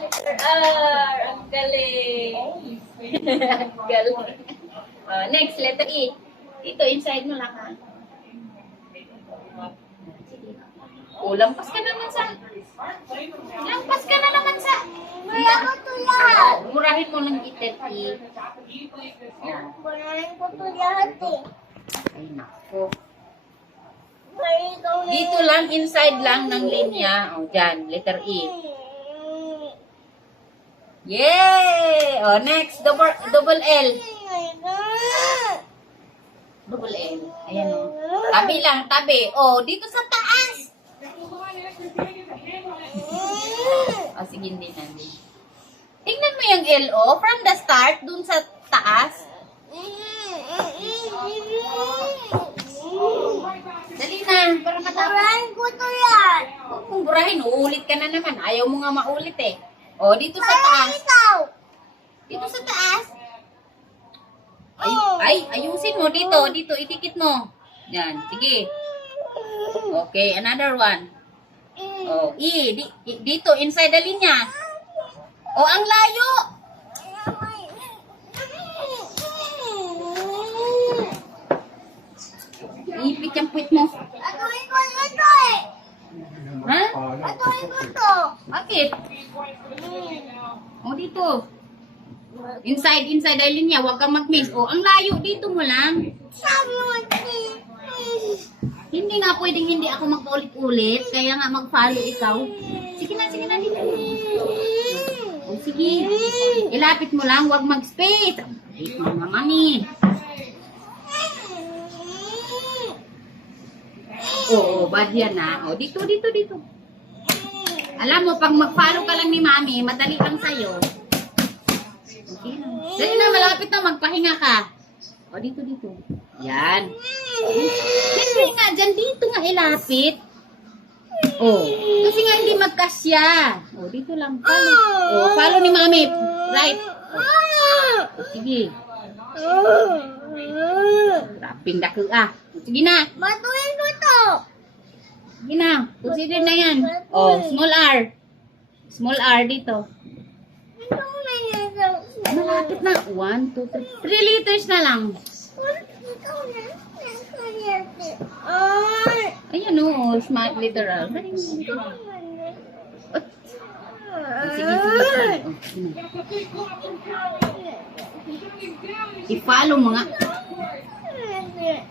R. Ang galing. Ang galing. Next, letter E. Dito, inside mo lang, ha? Oh, lampas ka naman sa... Lampas ka na naman sa... Wala ko to lahat. Murahin mo lang letter E. Murahin ko to lahat eh. Ay, nako. Mali ikaw na Dito lang, inside lang ng linya. O, dyan, letter E. Yay! O, next, double L. Double L. Ayan o. Tabi lang, tabi. O, dito sa taas. O, sige, hindi na. Tingnan mo yung L, o. From the start, dun sa taas. Dali na, para matapos. Murahin ko to yan. Huwag mong burahin, uulit ka na naman. Ayaw mo nga maulit eh. O, dito sa Mali taas. ikaw. Dito sa taas. Ay, ayusin mo dito, dito, itikit mo. Yan, sige. Okay, another one. Oh, dito, inside the linya. Oh, ang layo. Ipit yung puwit mo. Atuhin ko ito eh. Ha? Atuhin ko to. Bakit? Oh, dito. Inside the linya, huwag kang mag-miss. Oh, ang layo, dito mo lang. Hindi nga pwedeng hindi ako magpaulit-ulit, kaya nga mag-follow ikaw. Sige na, dito. Oh, sige. Ilapit mo lang, huwag mag-space. Wait mo naman eh. Oo, bad yan na. O, dito. Alam mo, pag mag-follow ka lang ni Mami, madali lang sa'yo. Okay na. Dali na, malapit na, magpahinga ka. O, dito. Yan. Hindi nga, dyan dito nga ilapit. O, kasi nga hindi magkasya. O, dito lang, follow. O, follow ni Mami. Right. O, sige. Raping dako ah. Sige na. Matuhin ko to. Sige na. Consider na yan. Oh, small R. Small R dito. Ito na yan. Malapit na. 1, 2, 3. 3 liters na lang. Ito na. Ayan o. Smart literal. Sige. I-follow mo nga.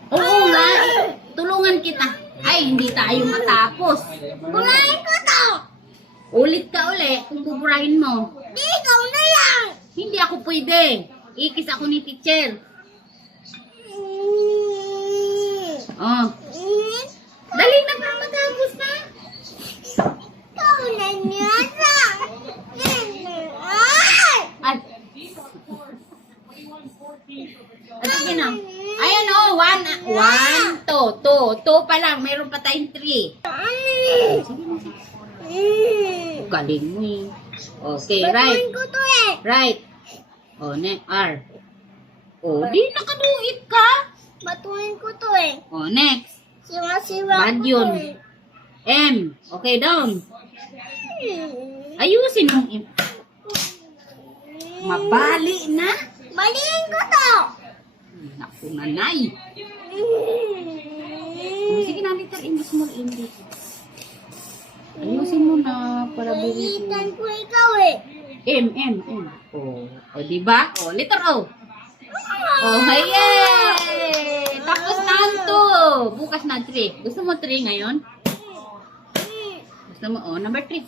Oo nga. Tulungan kita. Ay, hindi tayo matapos. Burahin ko to. Ulit ka uli kung buburahin mo. Di ikaw na lang. Hindi ako pwede. Ikis ako ni teacher. Oh. Dali na para matapos na. Ikaw na niya lang. Ay. Sige na. Ayan o. 1, 2 pa lang. Mayroon pa tayong 3. Galing mo eh. Okay, right. Matuhin ko to eh. Right. O, R. O, di nakaduit ka. Matuhin ko to eh. O, next. Siwa-siwa Bad ko yun. to eh. M. Okay, down. Ayusin mo. Mabali na. Maliin ko to. Naku, nanay. Sige na, little in, small in dito. Ayusin mo na para buwitin. Maliitan ko ikaw eh. M. O, diba? O, letter O. Oh, yay! Tapos na ang 2. Bukas na 3. Gusto mo 3 ngayon? Gusto mo, number 3.